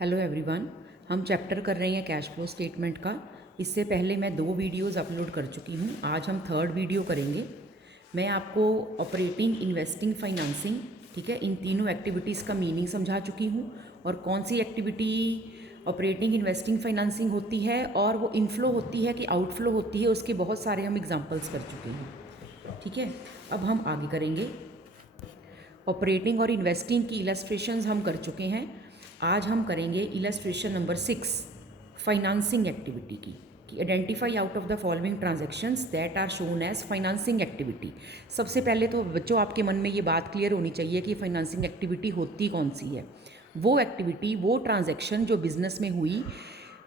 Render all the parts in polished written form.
Hello everyone. हम chapter कर रहे हैं कैश फ्लो स्टेटमेंट का। इससे पहले मैं 2 वीडियोस अपलोड कर चुकी हूँ। आज हम थर्ड वीडियो करेंगे। मैं आपको ऑपरेटिंग, इन्वेस्टिंग, फाइनेंसिंग, ठीक है, इन तीनों एक्टिविटीज़ का मीनिंग समझा चुकी हूँ और कौन सी एक्टिविटी ऑपरेटिंग, इन्वेस्टिंग, फाइनेंसिंग होती है और वो इनफ्लो होती है कि आउटफ्लो होती है, उसके बहुत सारे हम एग्जाम्पल्स कर चुके हैं। ठीक है, अब हम आगे करेंगे। ऑपरेटिंग और इन्वेस्टिंग की इलस्ट्रेशंस हम कर चुके हैं। आज हम करेंगे इलस्ट्रेशन नंबर 6 फाइनेंसिंग एक्टिविटी की, कि identify out of the following transactions that are shown as financing activity. सबसे पहले तो बच्चों आपके मन में ये बात क्लियर होनी चाहिए कि फाइनेंसिंग एक्टिविटी होती कौन सी है। वो एक्टिविटी, वो ट्रांजैक्शन जो बिज़नेस में हुई,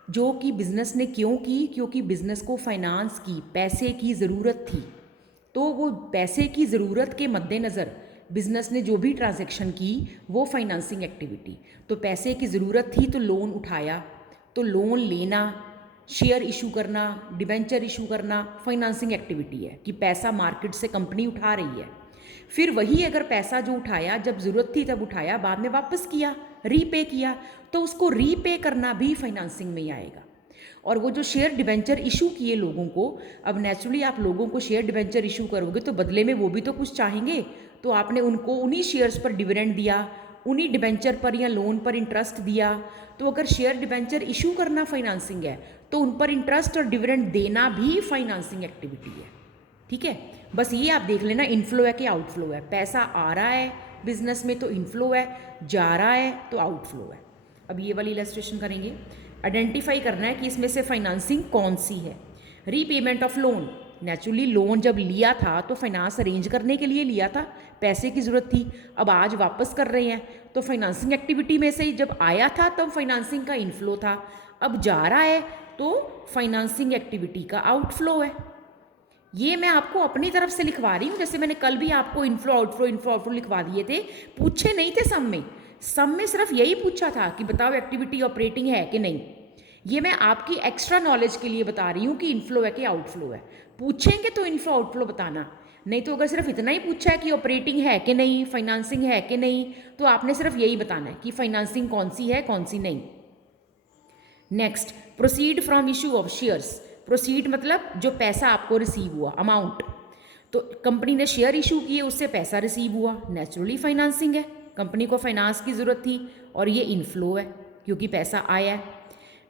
जो कि बिज़नेस ने क्यों की, क्योंकि बिज़नेस को फाइनेंस की, पैसे की ज़रूरत थी। तो वो पैसे की ज़रूरत के मद्देनज़र बिज़नेस ने जो भी ट्रांजैक्शन की वो फाइनेंसिंग एक्टिविटी। तो पैसे की ज़रूरत थी तो लोन उठाया, तो लोन लेना, शेयर इशू करना, डिबेंचर इशू करना फाइनेंसिंग एक्टिविटी है कि पैसा मार्केट से कंपनी उठा रही है। फिर वही अगर पैसा जो उठाया जब ज़रूरत थी तब उठाया, बाद में वापस किया, रीपे किया, तो उसको रीपे करना भी फाइनेंसिंग में ही आएगा। और वो जो शेयर डिबेंचर इशू किए लोगों को, अब नेचुरली आप लोगों को शेयर डिबेंचर इशू करोगे तो बदले में वो भी तो कुछ चाहेंगे, तो आपने उनको उन्हीं शेयर्स पर डिविडेंड दिया, उन्हीं डिबेंचर पर या लोन पर इंटरेस्ट दिया। तो अगर शेयर डिबेंचर इशू करना फाइनेंसिंग है तो उन पर इंटरेस्ट और डिविडेंड देना भी फाइनेंसिंग एक्टिविटी है। ठीक है, बस ये आप देख लेना इनफ्लो है कि आउटफ्लो है। पैसा आ रहा है बिजनेस में तो इनफ्लो है, जा रहा है तो आउटफ्लो है। अब ये वाली इलस्ट्रेशन करेंगे। आइडेंटिफाई करना है कि इसमें से फाइनेंसिंग कौन सी है। Repayment of loan, naturally loan जब लिया था तो फाइनेंस अरेंज करने के लिए लिया था, पैसे की ज़रूरत थी, अब आज वापस कर रहे हैं तो फाइनेंसिंग एक्टिविटी में से ही जब आया था तब फाइनेंसिंग का इनफ्लो था, अब जा रहा है तो फाइनेंसिंग एक्टिविटी का आउटफ्लो है। ये मैं आपको अपनी तरफ से लिखवा रही हूँ, जैसे मैंने कल भी आपको इनफ्लो आउटफ्लो लिखवा दिए थे। पूछे नहीं थे सम में सिर्फ यही पूछा था कि बताओ एक्टिविटी ऑपरेटिंग है कि नहीं। ये मैं आपकी एक्स्ट्रा नॉलेज के लिए बता रही हूँ कि इनफ्लो है कि आउटफ्लो है। पूछेंगे तो इनफ्लो आउटफ्लो बताना, नहीं तो अगर सिर्फ इतना ही पूछा है कि ऑपरेटिंग है कि नहीं, फाइनेंसिंग है कि नहीं, तो आपने सिर्फ यही बताना है कि फाइनेंसिंग कौन सी है कौन सी नहीं। Next, proceed from issue of shares. Proceed मतलब जो पैसा आपको रिसीव हुआ, अमाउंट। तो कंपनी ने शेयर इशू किए, उससे पैसा रिसीव हुआ, नेचुरली फाइनेंसिंग है। कंपनी को फाइनेंस की ज़रूरत थी और ये इनफ्लो है क्योंकि पैसा आया है।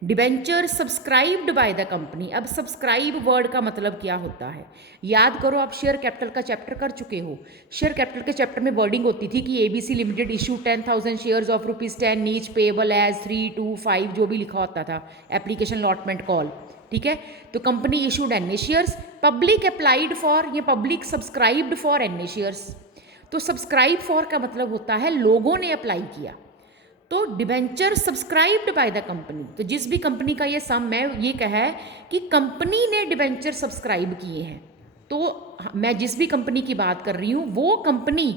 Debenture subscribed by the company. अब सब्सक्राइब वर्ड का मतलब क्या होता है, याद करो, आप शेयर कैपिटल का चैप्टर कर चुके हो। शेयर कैपिटल के चैप्टर में वर्डिंग होती थी कि ABC limited issue 10,000 shares of ₹10 each payable as 3 to 5, जो भी लिखा होता था, एप्लीकेशन अलॉटमेंट कॉल। ठीक है, तो company issued N A shares, public applied for, ये public subscribed for N A shares. तो सब्सक्राइब फॉर का मतलब होता है लोगों ने अप्लाई किया। तो debenture subscribed by the company, तो जिस भी कंपनी का ये सम है ये कहा है कि कंपनी ने डिबेंचर सब्सक्राइब किए हैं। तो मैं जिस भी कंपनी की बात कर रही हूँ वो कंपनी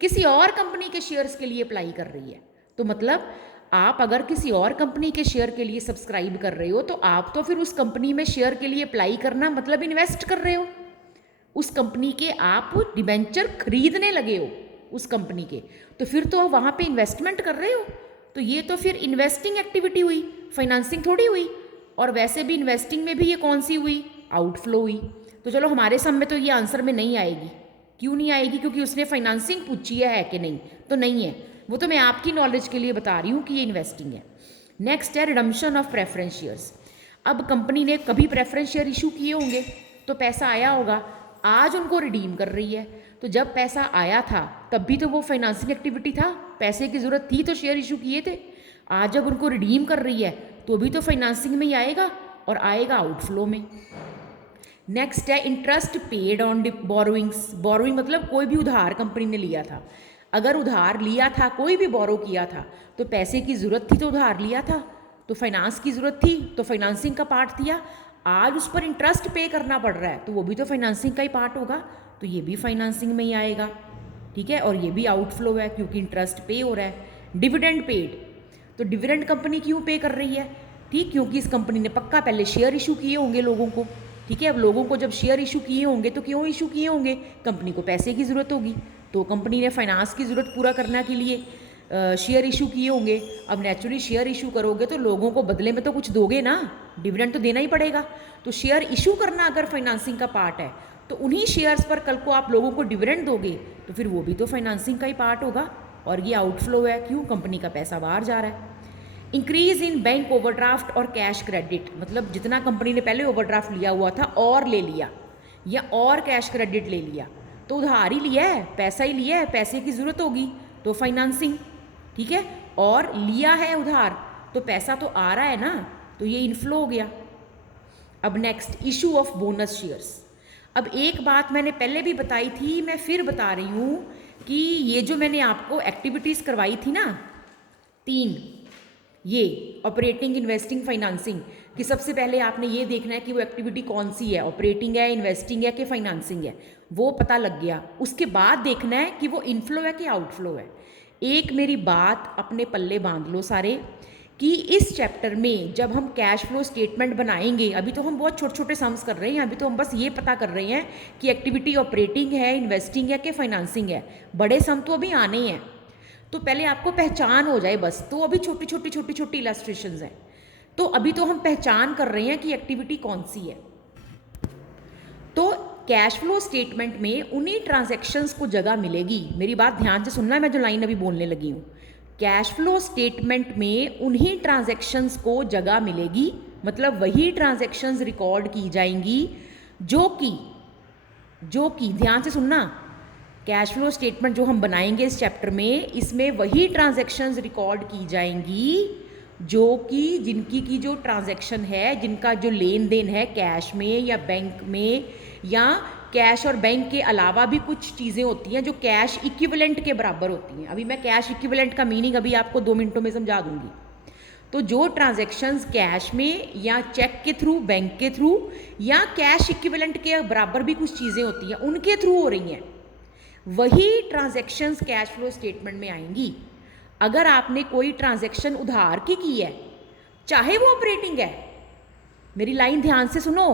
किसी और कंपनी के शेयर्स के लिए अप्लाई कर रही है। तो मतलब आप अगर किसी और कंपनी के शेयर के लिए सब्सक्राइब कर रहे हो तो आप तो फिर उस कंपनी में शेयर के लिए अप्लाई करना मतलब इन्वेस्ट कर रहे हो उस कंपनी के, आप डिबेंचर खरीदने लगे हो उस कंपनी के, तो फिर तो आप वहाँ पे इन्वेस्टमेंट कर रहे हो। तो ये तो फिर इन्वेस्टिंग एक्टिविटी हुई, फाइनेंसिंग थोड़ी हुई। और वैसे भी इन्वेस्टिंग में भी ये कौन सी हुई, आउटफ्लो हुई। तो चलो हमारे सम में तो ये आंसर में नहीं आएगी। क्यों नहीं आएगी, क्योंकि उसने फाइनेंसिंग पूछी है कि नहीं, तो नहीं है। वो तो मैं आपकी नॉलेज के लिए बता रही हूँ कि ये इन्वेस्टिंग है। नेक्स्ट है रिडम्पशन ऑफ प्रेफरेंस शेयर्स। अब कंपनी ने कभी प्रेफरेंस शेयर इशू किए होंगे तो पैसा आया होगा, आज उनको रिडीम कर रही है। तो जब पैसा आया था तब भी तो वो फाइनेंसिंग एक्टिविटी था, पैसे की ज़रूरत थी तो शेयर इशू किए थे। आज जब उनको रिडीम कर रही है तो भी तो फाइनेंसिंग में ही आएगा और आएगा आउटफ्लो में। नेक्स्ट है interest paid on borrowings. Borrowing मतलब कोई भी उधार कंपनी ने लिया था, अगर उधार लिया था, कोई भी बोरो किया था, तो पैसे की ज़रूरत थी तो उधार लिया था, तो फाइनेंस की ज़रूरत थी तो फाइनेंसिंग का पार्ट दिया। आज उस पर इंटरेस्ट पे करना पड़ रहा है तो वो भी तो फाइनेंसिंग का ही पार्ट होगा, तो ये भी फाइनेंसिंग में ही आएगा। ठीक है, और ये भी आउटफ्लो है क्योंकि इंटरेस्ट पे हो रहा है। डिविडेंड पेड, तो डिविडेंड कंपनी क्यों पे कर रही है, ठीक, क्योंकि इस कंपनी ने पक्का पहले शेयर इशू किए होंगे लोगों को। ठीक है, अब लोगों को जब शेयर इशू किए होंगे तो क्यों इशू किए होंगे, कंपनी को पैसे की ज़रूरत होगी, तो कंपनी ने फाइनेंस की ज़रूरत पूरा करने के लिए शेयर इशू किए होंगे। अब नेचुरली शेयर इशू करोगे तो लोगों को बदले में तो कुछ दोगे ना, डिविडेंड तो देना ही पड़ेगा। तो शेयर इशू करना अगर फाइनेंसिंग का पार्ट है तो उन्हीं शेयर्स पर कल को आप लोगों को डिविडेंड दोगे तो फिर वो भी तो फाइनेंसिंग का ही पार्ट होगा। और ये आउटफ्लो है, क्यों? कंपनी का पैसा बाहर जा रहा है। इंक्रीज इन बैंक ओवरड्राफ्ट और कैश क्रेडिट, मतलब जितना कंपनी ने पहले ओवरड्राफ्ट लिया हुआ था और ले लिया, या और कैश क्रेडिट ले लिया, तो उधार ही लिया है, पैसा ही लिया है, पैसे की ज़रूरत होगी तो फाइनेंसिंग, ठीक है। और लिया है उधार तो पैसा तो आ रहा है ना, तो ये इनफ्लो हो गया। अब next, issue of bonus shares. अब एक बात मैंने पहले भी बताई थी, मैं फिर बता रही हूँ कि ये जो मैंने आपको एक्टिविटीज़ करवाई थी ना 3, ये ऑपरेटिंग, इन्वेस्टिंग, फाइनेंसिंग, कि सबसे पहले आपने ये देखना है कि वो एक्टिविटी कौन सी है, ऑपरेटिंग है, इन्वेस्टिंग है कि फाइनेंसिंग है, वो पता लग गया। उसके बाद देखना है कि वो इनफ्लो है कि आउटफ्लो है। एक मेरी बात अपने पल्ले बांध लो सारे, कि इस चैप्टर में जब हम कैश फ्लो स्टेटमेंट बनाएंगे, अभी तो हम बहुत छोटे छोटे सम्स कर रहे हैं, अभी तो हम बस ये पता कर रहे हैं कि एक्टिविटी ऑपरेटिंग है, इन्वेस्टिंग है कि फाइनेंसिंग है, बड़े सम तो अभी आने हैं। तो पहले आपको पहचान हो जाए बस, तो अभी छोटी छोटी इलस्ट्रेशंस हैं, तो अभी तो हम पहचान कर रहे हैं कि एक्टिविटी कौन सी है। तो कैश फ्लो स्टेटमेंट में उन्हीं ट्रांजैक्शंस को जगह मिलेगी, मेरी बात ध्यान से सुनना, मैं जो लाइन अभी बोलने लगी हूँ, कैश फ्लो स्टेटमेंट में उन्हीं ट्रांजैक्शंस को जगह मिलेगी, मतलब वही ट्रांजैक्शंस रिकॉर्ड की जाएंगी जो कि ध्यान से सुनना, कैश फ्लो स्टेटमेंट जो हम बनाएंगे इस चैप्टर में, इसमें वही ट्रांजैक्शंस रिकॉर्ड की जाएंगी जो कि जिनकी की जो ट्रांजैक्शन है, जिनका जो लेन देन है कैश में या बैंक में, या कैश और बैंक के अलावा भी कुछ चीज़ें होती हैं जो कैश इक्विवेलेंट के बराबर होती हैं। अभी मैं कैश इक्विवेलेंट का मीनिंग अभी आपको 2 मिनटों में समझा दूंगी। तो जो ट्रांजैक्शंस कैश में या चेक के थ्रू, बैंक के थ्रू, या कैश इक्विवेलेंट के बराबर भी कुछ चीज़ें होती हैं, उनके थ्रू हो रही हैं, वही ट्रांजैक्शंस कैश फ्लो स्टेटमेंट में आएंगी। अगर आपने कोई ट्रांजैक्शन उधार की है, चाहे वो ऑपरेटिंग है, मेरी लाइन ध्यान से सुनो,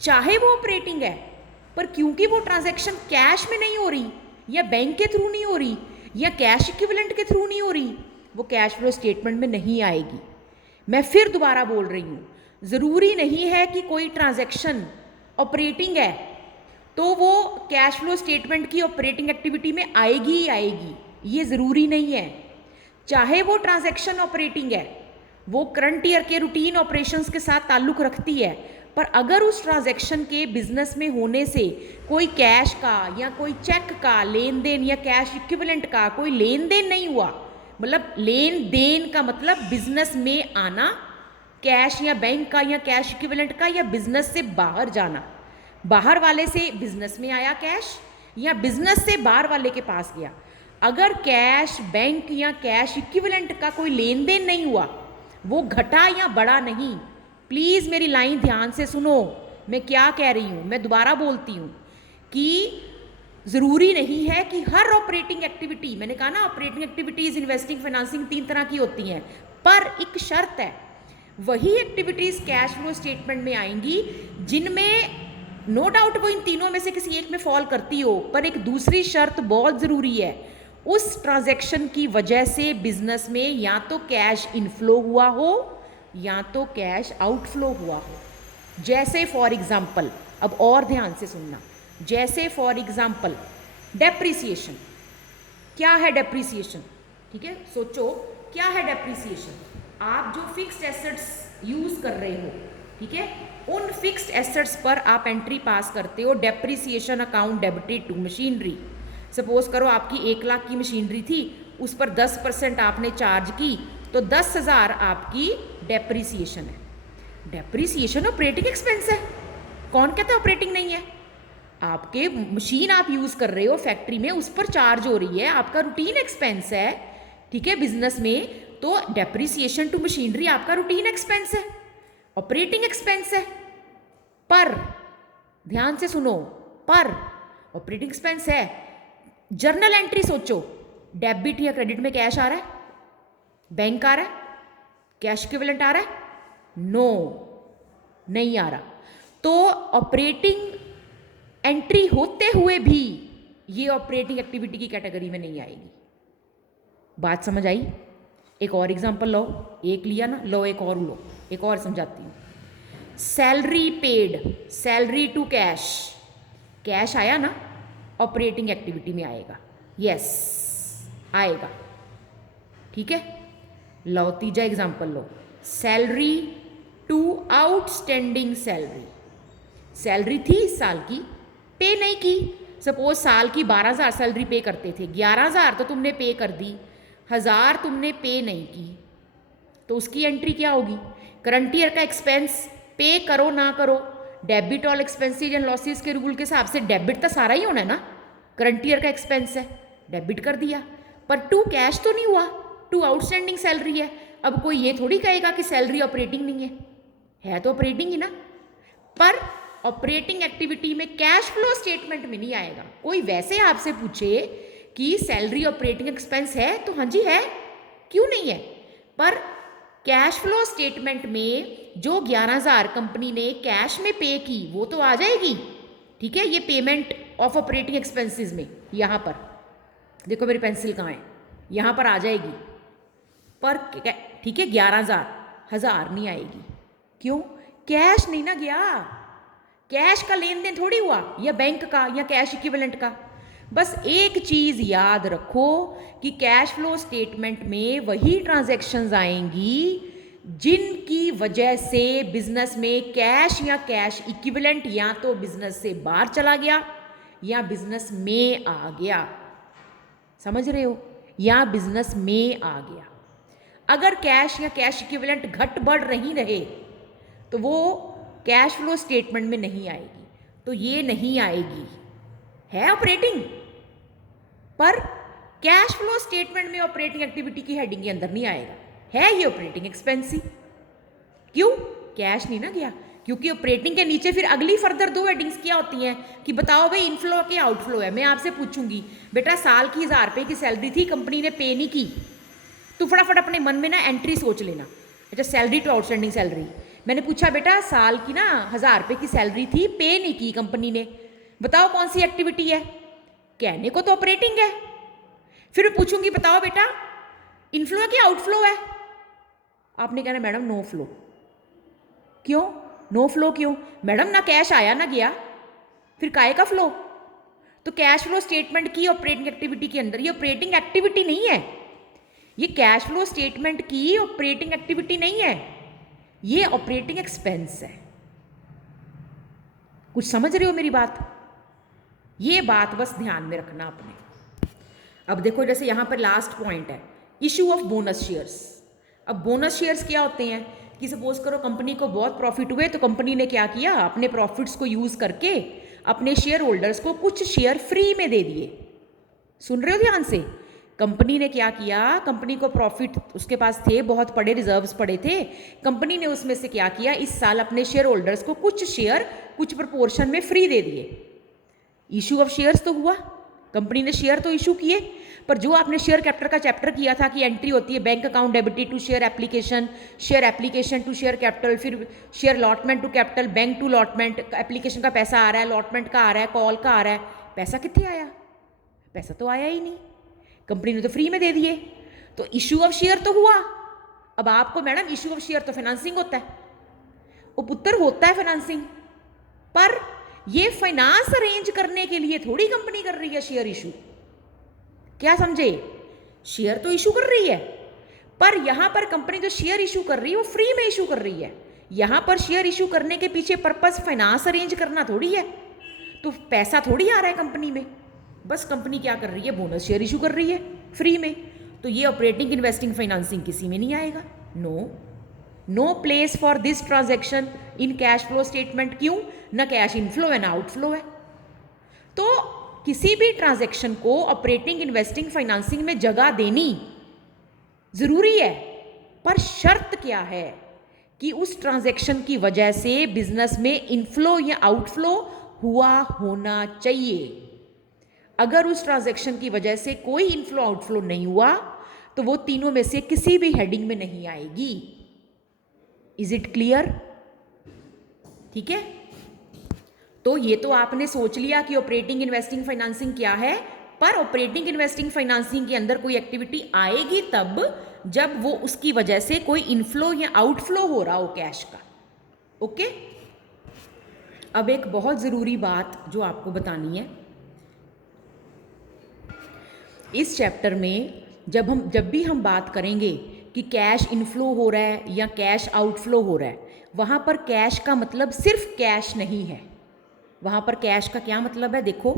चाहे वो ऑपरेटिंग है, पर क्योंकि वो ट्रांजैक्शन कैश में नहीं हो रही, या बैंक के थ्रू नहीं हो रही, या कैश इक्विवेलेंट के थ्रू नहीं हो रही, वो कैश फ्लो स्टेटमेंट में नहीं आएगी। मैं फिर दोबारा बोल रही हूँ, ज़रूरी नहीं है कि कोई ट्रांजैक्शन ऑपरेटिंग है तो वो कैश फ्लो स्टेटमेंट की ऑपरेटिंग एक्टिविटी में आएगी ही आएगी, ये ज़रूरी नहीं है। चाहे वो ट्रांजैक्शन ऑपरेटिंग है, वो करंट ईयर के रूटीन ऑपरेशंस के साथ ताल्लुक़ रखती है, पर अगर उस ट्रांजैक्शन के बिजनेस में होने से कोई कैश का या कोई चेक का लेन देन या कैश इक्विवेलेंट का कोई लेन देन नहीं हुआ, मतलब लेन देन का मतलब बिजनेस में आना, कैश या बैंक का या कैश इक्विवेलेंट का, या बिजनेस से बाहर जाना, बाहर वाले से बिजनेस में आया कैश, या बिजनेस से बाहर वाले के पास गया। अगर कैश, बैंक या कैश इक्विवेलेंट का कोई लेन देन नहीं हुआ, वो घटा या बढ़ा नहीं। प्लीज़ मेरी लाइन ध्यान से सुनो, मैं क्या कह रही हूँ, मैं दोबारा बोलती हूँ कि ज़रूरी नहीं है कि हर ऑपरेटिंग एक्टिविटी, मैंने कहा ना ऑपरेटिंग एक्टिविटीज़, इन्वेस्टिंग, फाइनेंसिंग 3 तरह की होती हैं, पर एक शर्त है, वही एक्टिविटीज़ कैश फ्लो स्टेटमेंट में आएंगी जिनमें नो डाउट वो इन तीनों में से किसी एक में फॉल करती हो, पर एक दूसरी शर्त बहुत ज़रूरी है, उस ट्रांजैक्शन की वजह से बिजनेस में या तो कैश इनफ्लो हुआ हो या तो कैश आउटफ्लो हुआ हो। जैसे फॉर एग्जाम्पल, अब और ध्यान से सुनना, जैसे फॉर एग्जाम्पल डेप्रिसिएशन। क्या है डेप्रिसिएशन? ठीक है, सोचो क्या है डेप्रिसिएशन। आप जो फिक्स्ड एसेट्स यूज़ कर रहे हो, ठीक है, उन फिक्स्ड एसेट्स पर आप एंट्री पास करते हो, depreciation account debited to machinery. Suppose करो आपकी 1 लाख की मशीनरी थी, उस पर 10% आपने चार्ज की, तो 10,000 आपकी डेप्रिसिएशन है। डेप्रिसिएशन ऑपरेटिंग एक्सपेंस है, कौन कहता है ऑपरेटिंग नहीं है? आपके मशीन आप यूज़ कर रहे हो फैक्ट्री में, उस पर चार्ज हो रही है, आपका रूटीन एक्सपेंस है, ठीक है, बिजनेस में, तो डेप्रिसिएशन टू मशीनरी आपका रूटीन एक्सपेंस है, ऑपरेटिंग एक्सपेंस है। पर ध्यान से सुनो, पर ऑपरेटिंग एक्सपेंस है। जर्नल एंट्री सोचो, डेबिट या क्रेडिट में कैश आ रहा है, बैंक आ रहा है, कैश इक्विवेलेंट आ रहा है? नो, नहीं आ रहा। तो ऑपरेटिंग एंट्री होते हुए भी ये ऑपरेटिंग एक्टिविटी की कैटेगरी में नहीं आएगी। बात समझ आई? एक और एग्जांपल लो, एक लिया ना, लो एक और लो, एक और समझाती हूँ। Salary paid, salary to cash, cash आया ना, ऑपरेटिंग एक्टिविटी में आएगा, यस आएगा, ठीक है। लो तीजा एग्जांपल लो, salary to outstanding salary, salary थी इस साल की, पे नहीं की। सपोज साल की 12,000 सैलरी पे करते थे, 11,000 तो तुमने पे कर दी, 1,000 तुमने पे नहीं की, तो उसकी एंट्री क्या होगी? करंट ईयर का एक्सपेंस पे करो ना करो, debit all expenses and losses के रूल के हिसाब से डेबिट तो सारा ही होना है ना, करंट ईयर का एक्सपेंस है, डेबिट कर दिया, पर टू कैश तो नहीं हुआ, टू आउटस्टैंडिंग सैलरी है। अब कोई ये थोड़ी कहेगा कि सैलरी ऑपरेटिंग नहीं है तो ऑपरेटिंग ही ना, पर ऑपरेटिंग एक्टिविटी में कैश फ्लो स्टेटमेंट में नहीं आएगा। कोई वैसे आपसे पूछे कि सैलरी ऑपरेटिंग एक्सपेंस है तो हाँ जी है, क्यों नहीं है, पर कैश फ्लो स्टेटमेंट में जो 11,000 कंपनी ने कैश में पे की वो तो आ जाएगी, ठीक है। ये पेमेंट ऑफ ऑपरेटिंग एक्सपेंसेस में यहाँ पर देखो, मेरी पेंसिल कहाँ है, यहाँ पर आ जाएगी, पर ठीक है 11,000, 1,000 नहीं आएगी, क्यों? कैश नहीं ना गया, कैश का लेन देन थोड़ी हुआ, या बैंक का या कैश इक्विवेलेंट का। बस एक चीज याद रखो कि कैश फ्लो स्टेटमेंट में वही ट्रांजैक्शंस आएंगी जिनकी वजह से बिजनेस में कैश या कैश इक्विवेलेंट या तो बिजनेस से बाहर चला गया या बिजनेस में आ गया, समझ रहे हो, या बिजनेस में आ गया। अगर कैश या कैश इक्विवेलेंट घट बढ़ नहीं रहे तो वो कैश फ्लो स्टेटमेंट में नहीं आएगी, तो ये नहीं आएगी, है ऑपरेटिंग, पर कैश फ्लो स्टेटमेंट में ऑपरेटिंग एक्टिविटी की हेडिंग के अंदर नहीं आएगा, है ये ऑपरेटिंग एक्सपेंस ही। क्यों? कैश नहीं ना गया, क्योंकि ऑपरेटिंग के नीचे फिर अगली फर्दर दो हेडिंग्स क्या होती हैं कि बताओ भाई इनफ्लो के आउटफ्लो है। मैं आपसे पूछूंगी बेटा साल की 1,000 रुपये की सैलरी थी, कंपनी ने पे नहीं की, तो फटाफट अपने मन में ना एंट्री सोच लेना। अच्छा, सैलरी टू आउटस्टैंडिंग सैलरी, मैंने पूछा बेटा साल की ना 1,000 रुपये की सैलरी थी, पे नहीं की कंपनी ने, बताओ कौन सी एक्टिविटी है? कहने को तो ऑपरेटिंग है। फिर मैं पूछूंगी बताओ बेटा इनफ्लो है कि आउटफ्लो है? आपने कहना मैडम नो फ्लो। क्यों नो फ्लो? क्यों मैडम, ना कैश आया ना गया, फिर काहे का फ्लो? तो कैश फ्लो स्टेटमेंट की ऑपरेटिंग एक्टिविटी के अंदर ये ऑपरेटिंग एक्टिविटी नहीं है, ये कैश फ्लो स्टेटमेंट की ऑपरेटिंग एक्टिविटी नहीं है, ये ऑपरेटिंग एक्सपेंस है। कुछ समझ रहे हो मेरी बात? ये बात बस ध्यान में रखना अपने। अब देखो जैसे यहाँ पर लास्ट पॉइंट है, इशू ऑफ बोनस शेयर्स। अब बोनस शेयर्स क्या होते हैं कि सपोज करो कंपनी को बहुत प्रॉफिट हुए तो कंपनी ने क्या किया, अपने प्रॉफिट्स को यूज करके अपने शेयर होल्डर्स को कुछ शेयर फ्री में दे दिए। सुन रहे हो ध्यान से? कंपनी ने क्या किया, कंपनी को प्रॉफिट उसके पास थे, बहुत पड़े रिजर्व्स पड़े थे, कंपनी ने उसमें से क्या किया, इस साल अपने शेयर होल्डर्स को कुछ शेयर कुछ प्रपोर्शन में फ्री दे दिए। इशू ऑफ शेयर्स तो हुआ, कंपनी ने शेयर तो इशू किए, पर जो आपने शेयर कैपिटल का चैप्टर किया था कि एंट्री होती है bank account debited to share application to share capital, फिर share allotment to capital, bank to allotment, application का पैसा आ रहा है, लॉटमेंट का आ रहा है, कॉल का आ रहा है, पैसा कितने आया? पैसा तो आया ही नहीं, कंपनी ने तो फ्री में दे दिए, तो इशू ऑफ शेयर तो हुआ। अब आपको मैडम इशू ऑफ शेयर तो फाइनेंसिंग होता है, उपउत्तर होता है फाइनेंसिंग, पर ये फाइनेंस अरेंज करने के लिए थोड़ी कंपनी कर रही है शेयर इशू, क्या समझे? शेयर तो इशू कर रही है, पर यहां पर कंपनी जो शेयर इशू कर रही है वो फ्री में इशू कर रही है। यहां पर शेयर इशू करने के पीछे पर्पस फाइनेंस अरेंज करना थोड़ी है, तो पैसा थोड़ी आ रहा है कंपनी में, बस कंपनी क्या कर रही है, बोनस शेयर इशू कर रही है फ्री में, तो ये ऑपरेटिंग इन्वेस्टिंग फाइनेंसिंग किसी में नहीं आएगा। No place for this transaction in cash flow statement. क्यों? ना कैश इनफ्लो है ना आउटफ्लो है। तो किसी भी ट्रांजैक्शन को ऑपरेटिंग इन्वेस्टिंग फाइनेंसिंग में जगह देनी जरूरी है, पर शर्त क्या है कि उस ट्रांजैक्शन की वजह से बिजनेस में इनफ्लो या आउटफ्लो हुआ होना चाहिए। अगर उस ट्रांजैक्शन की वजह से कोई इनफ्लो आउटफ्लो नहीं हुआ तो वो तीनों में से किसी भी हेडिंग में नहीं आएगी। Is it clear? ठीक है, तो ये तो आपने सोच लिया कि ऑपरेटिंग इन्वेस्टिंग फाइनेंसिंग क्या है, पर ऑपरेटिंग इन्वेस्टिंग फाइनेंसिंग के अंदर कोई एक्टिविटी आएगी तब जब वो उसकी वजह से कोई इनफ्लो या आउटफ्लो हो रहा हो कैश का। ओके, अब एक बहुत ज़रूरी बात जो आपको बतानी है, इस चैप्टर में जब भी हम बात करेंगे कि कैश इनफ्लो हो रहा है या कैश आउटफ्लो हो रहा है, वहाँ पर कैश का मतलब सिर्फ कैश नहीं है। वहाँ पर कैश का क्या मतलब है, देखो,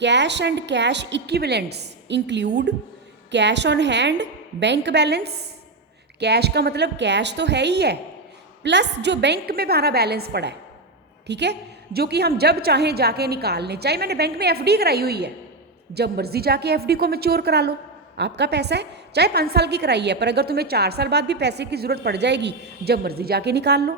cash and cash equivalents include cash on hand, bank balance. Cash का मतलब कैश तो है ही है, प्लस जो बैंक में हमारा बैलेंस पड़ा है, ठीक है, जो कि हम जब चाहें जाके निकाल लें। चाहे मैंने बैंक में एफडी कराई हुई है, जब मर्जी जाके एफडी को मैच्योर करा लो, आपका पैसा है, चाहे 5 साल की कराई है, पर अगर तुम्हें 4 साल बाद भी पैसे की जरूरत पड़ जाएगी, जब मर्जी जाके निकाल लो।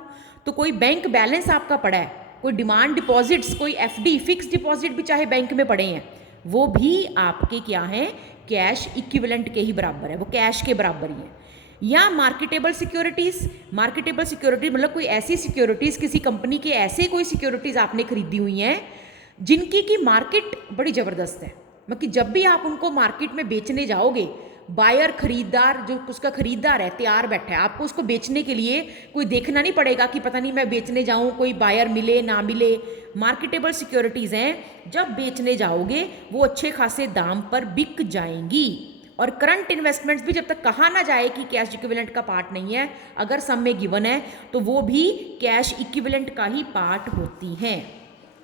तो कोई बैंक बैलेंस आपका पड़ा है, कोई डिमांड डिपॉजिट्स, कोई एफडी, फिक्स डिपॉजिट भी चाहे बैंक में पड़े हैं, वो भी आपके क्या हैं, कैश इक्विवेलेंट के ही बराबर है, वो कैश के बराबर ही है। या मार्केटेबल सिक्योरिटीज़, मार्केटेबल सिक्योरिटी मतलब कोई ऐसी सिक्योरिटीज़, किसी कंपनी के ऐसे कोई सिक्योरिटीज़ आपने खरीदी हुई हैं जिनकी की मार्केट बड़ी ज़बरदस्त है, मतलब कि जब भी आप उनको मार्केट में बेचने जाओगे, बायर खरीदार जो उसका खरीदार है तैयार बैठा है, आपको उसको बेचने के लिए कोई देखना नहीं पड़ेगा कि पता नहीं मैं बेचने जाऊं कोई बायर मिले ना मिले। मार्केटेबल सिक्योरिटीज़ हैं, जब बेचने जाओगे वो अच्छे खासे दाम पर बिक जाएंगी। और करंट इन्वेस्टमेंट्स भी जब तक कहा ना जाए कि कैश इक्विवेलेंट का पार्ट नहीं है, अगर सम में गिवन है तो वो भी कैश इक्विवेलेंट का ही पार्ट होती हैं।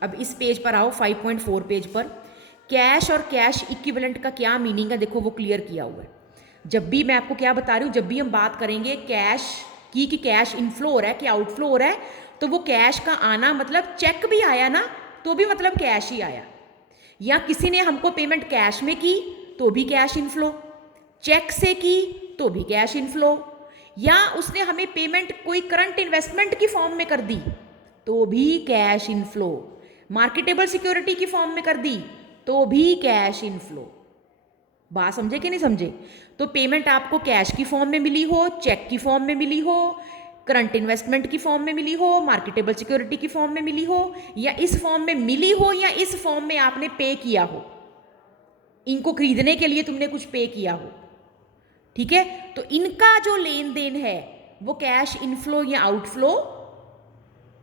अब इस पेज पर आओ, 5.4 पेज पर कैश और कैश इक्विवेलेंट का क्या मीनिंग है, देखो वो क्लियर किया हुआ है। जब भी मैं आपको क्या बता रही हूँ, जब भी हम बात करेंगे कैश की कि कैश इनफ्लो हो रहा है कि आउटफ्लो हो रहा है, तो वो कैश का आना मतलब चेक भी आया ना तो भी मतलब कैश ही आया, या किसी ने हमको पेमेंट कैश में की तो भी कैश इनफ्लो, चेक से की तो भी कैश इनफ्लो, या उसने हमें पेमेंट कोई करंट इन्वेस्टमेंट की फॉर्म में कर दी तो भी कैश इनफ्लो, मार्केटेबल सिक्योरिटी की फॉर्म में कर दी तो भी कैश इनफ्लो। बात समझे कि नहीं समझे? तो पेमेंट आपको कैश की फॉर्म में मिली हो, चेक की फॉर्म में मिली हो, करंट इन्वेस्टमेंट की फॉर्म में मिली हो, मार्केटेबल सिक्योरिटी की फॉर्म में मिली हो, या इस फॉर्म में मिली हो, या इस फॉर्म में आपने पे किया हो, इनको खरीदने के लिए तुमने कुछ पे किया हो, ठीक है, तो इनका जो लेन देन है वो कैश इनफ्लो या आउटफ्लो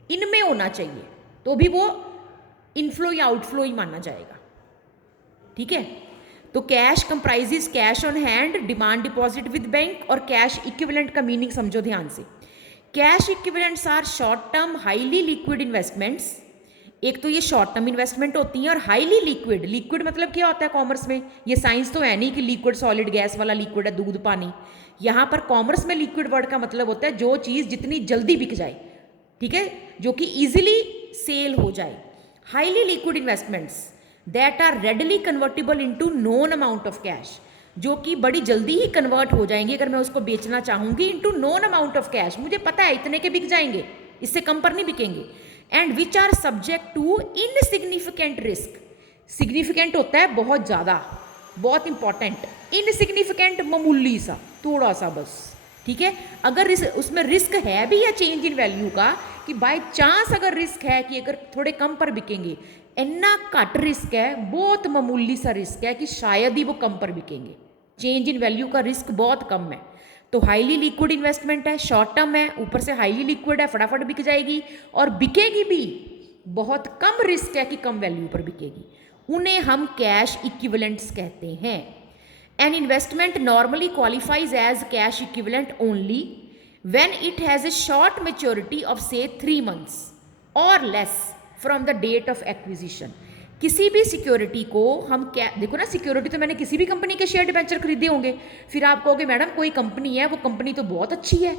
इनमें होना चाहिए, तो भी वो इनफ्लो या आउटफ्लो ही माना जाएगा, ठीक है। तो cash comprises cash on hand, demand deposit with bank, और कैश इक्विवेलेंट का मीनिंग समझो ध्यान से। Cash equivalents are short term highly liquid investments. एक तो ये शॉर्ट टर्म इन्वेस्टमेंट होती हैं और हाईली लिक्विड, लिक्विड मतलब क्या होता है कॉमर्स में, ये साइंस तो है नहीं कि लिक्विड सॉलिड गैस वाला लिक्विड है, दूध पानी। यहाँ पर कॉमर्स में लिक्विड वर्ड का मतलब होता है जो चीज़ जितनी जल्दी बिक जाए, ठीक है, जो कि ईजिली सेल हो जाए। Highly liquid investments that are readily convertible into known amount of cash, जो कि बड़ी जल्दी ही कन्वर्ट हो जाएंगे अगर मैं उसको बेचना चाहूंगी, into known amount of cash, मुझे पता है इतने के बिक जाएंगे, इससे कम पर नहीं बिकेंगे। And which are subject to insignificant risk, significant होता है बहुत ज़्यादा, बहुत इंपॉर्टेंट, इनसिग्निफिकेंट मामूली सा, थोड़ा सा बस, ठीक है। अगर उसमें रिस्क है भी या चेंज इन वैल्यू का, कि बाय चांस अगर रिस्क है कि अगर थोड़े कम पर बिकेंगे, इतना घट रिस्क है, बहुत मामूली सा रिस्क है कि शायद ही वो कम पर बिकेंगे, चेंज इन वैल्यू का रिस्क बहुत कम है। तो हाईली लिक्विड इन्वेस्टमेंट है, शॉर्ट टर्म है, ऊपर से हाईली लिक्विड है, फटाफट बिक जाएगी, और बिकेगी भी, बहुत कम रिस्क है कि कम वैल्यू पर बिकेगी, उन्हें हम कैश इक्विवेलेंट्स कहते हैं। An investment normally qualifies as cash equivalent only when it has a short maturity of say 3 months और less from the date of acquisition. किसी भी सिक्योरिटी को हम क्या, देखो ना, सिक्योरिटी तो मैंने किसी भी कंपनी के शेयर डिबेंचर खरीदे होंगे, फिर आप कहोगे मैडम कोई कंपनी है, वो कंपनी तो बहुत अच्छी है,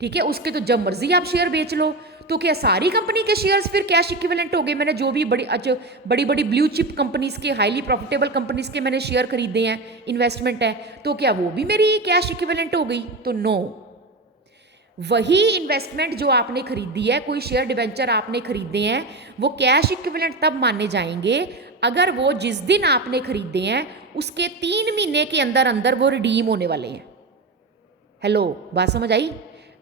ठीक है, उसके तो जब मर्जी आप शेयर बेच लो, तो क्या सारी कंपनी के शेयर्स फिर कैश इक्विवेलेंट हो गए? मैंने जो भी बड़ी बड़ी ब्लू चिप कंपनीज के, हाईली प्रॉफिटेबल कंपनीज के मैंने शेयर खरीदे हैं, इन्वेस्टमेंट है, तो क्या वो भी मेरी कैश इक्विवेलेंट हो गई? तो नो। वही इन्वेस्टमेंट जो आपने खरीदी है, कोई शेयर डिबेंचर आपने खरीदे हैं, वो कैश इक्विवेलेंट तब माने जाएंगे अगर वो जिस दिन आपने खरीदे हैं उसके 3 महीने के अंदर अंदर वो रिडीम होने वाले हैं। हेलो, बात समझ आई?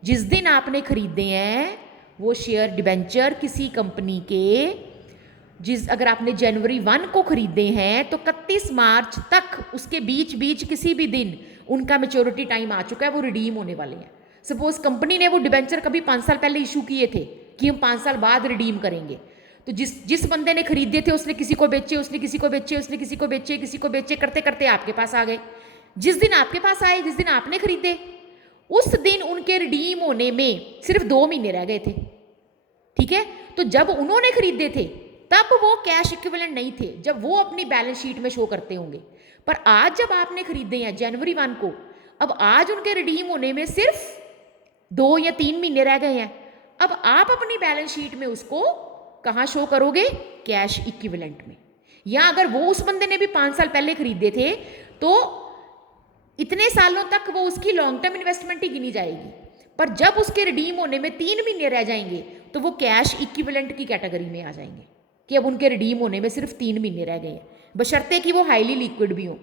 जिस दिन आपने खरीदे हैं वो शेयर डिबेंचर किसी कंपनी के, अगर आपने जनवरी 1 को खरीदे हैं तो 31 मार्च तक, उसके बीच बीच किसी भी दिन उनका मेच्योरिटी टाइम आ चुका है, वो रिडीम होने वाले हैं। सपोज कंपनी ने वो डिबेंचर कभी 5 साल पहले इशू किए थे कि हम 5 साल बाद रिडीम करेंगे, तो जिस बंदे ने खरीदे थे उसने किसी को बेचे, उसने किसी को बेचे, उसने किसी को बेचे, किसी को बेचे, करते करते आपके पास आ गए। जिस दिन आपके पास आए, जिस दिन आपने खरीदे, उस दिन उनके रिडीम होने में सिर्फ 2 महीने रह गए थे। ठीक है, तो जब उन्होंने खरीदे थे तब वो कैश इक्विवेलेंट नहीं थे, जब वो अपनी बैलेंस शीट में शो करते होंगे। पर आज जब आपने खरीदे हैं जनवरी 1 को, अब आज उनके रिडीम होने में सिर्फ 2 या 3 महीने रह गए हैं। अब आप अपनी बैलेंस शीट में उसको कहाँ शो करोगे? कैश इक्विवेलेंट में। या अगर वो उस बंदे ने भी 5 साल पहले खरीदे थे तो इतने सालों तक वो उसकी लॉन्ग टर्म इन्वेस्टमेंट ही गिनी जाएगी, पर जब उसके रिडीम होने में 3 महीने रह जाएंगे तो वो कैश इक्विवेलेंट की कैटेगरी में आ जाएंगे कि अब उनके रिडीम होने में सिर्फ 3 महीने रह गए हैं, बशर्ते कि वो हाईली लिक्विड भी हो।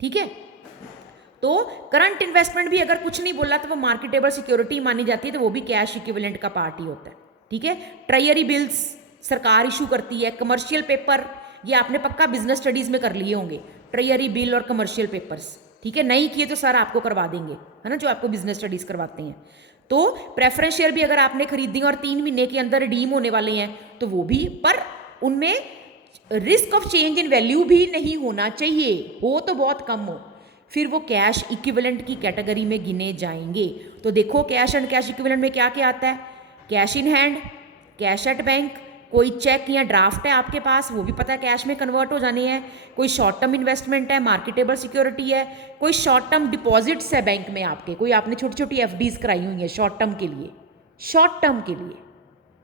ठीक है, तो करंट इन्वेस्टमेंट भी अगर कुछ नहीं बोला तो वो मार्केटेबल सिक्योरिटी मानी जाती है, तो वो भी कैश इक्विवेलेंट का पार्ट ही होता है। ठीक है, ट्रेजरी बिल्स सरकार इशू करती है, कमर्शियल पेपर ये आपने पक्का बिजनेस स्टडीज में कर लिए होंगे, ट्रेजरी बिल और कमर्शियल पेपर्स। ठीक है, नहीं किए तो सर आपको करवा देंगे, है ना, जो आपको बिजनेस स्टडीज करवाते हैं। तो प्रेफरेंस शेयर भी अगर आपने खरीदी और 3 महीने के अंदर रिडीम होने वाले हैं तो वो भी, पर उनमें risk of change in value भी नहीं होना चाहिए, हो तो बहुत कम हो, फिर वो कैश इक्विवेलेंट की कैटेगरी में गिने जाएंगे। तो देखो कैश एंड कैश इक्विवेलेंट में क्या क्या आता है? Cash in hand, cash at bank, कोई चेक या ड्राफ्ट है आपके पास, वो भी पता है कैश में कन्वर्ट हो जाने हैं, कोई शॉर्ट टर्म इन्वेस्टमेंट है, मार्केटेबल सिक्योरिटी है, कोई शॉर्ट टर्म डिपॉजिट्स है बैंक में आपके, कोई आपने छोटी छोटी एफडीज कराई हुई है शॉर्ट टर्म के लिए, शॉर्ट टर्म के लिए,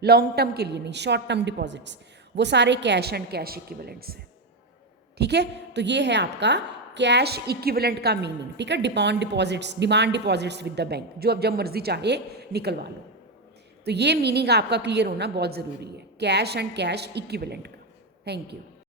लॉन्ग टर्म के लिए नहीं, शॉर्ट टर्म डिपॉजिट्स, वो सारे कैश एंड कैश इक्विवेलेंट्स हैं। ठीक है, तो ये है आपका कैश इक्विवेलेंट का मीनिंग। ठीक है, demand deposits with the bank, जो अब जब मर्जी चाहे निकलवा लो। तो ये मीनिंग आपका क्लियर होना बहुत ज़रूरी है कैश एंड कैश इक्विवेलेंट का। Thank you.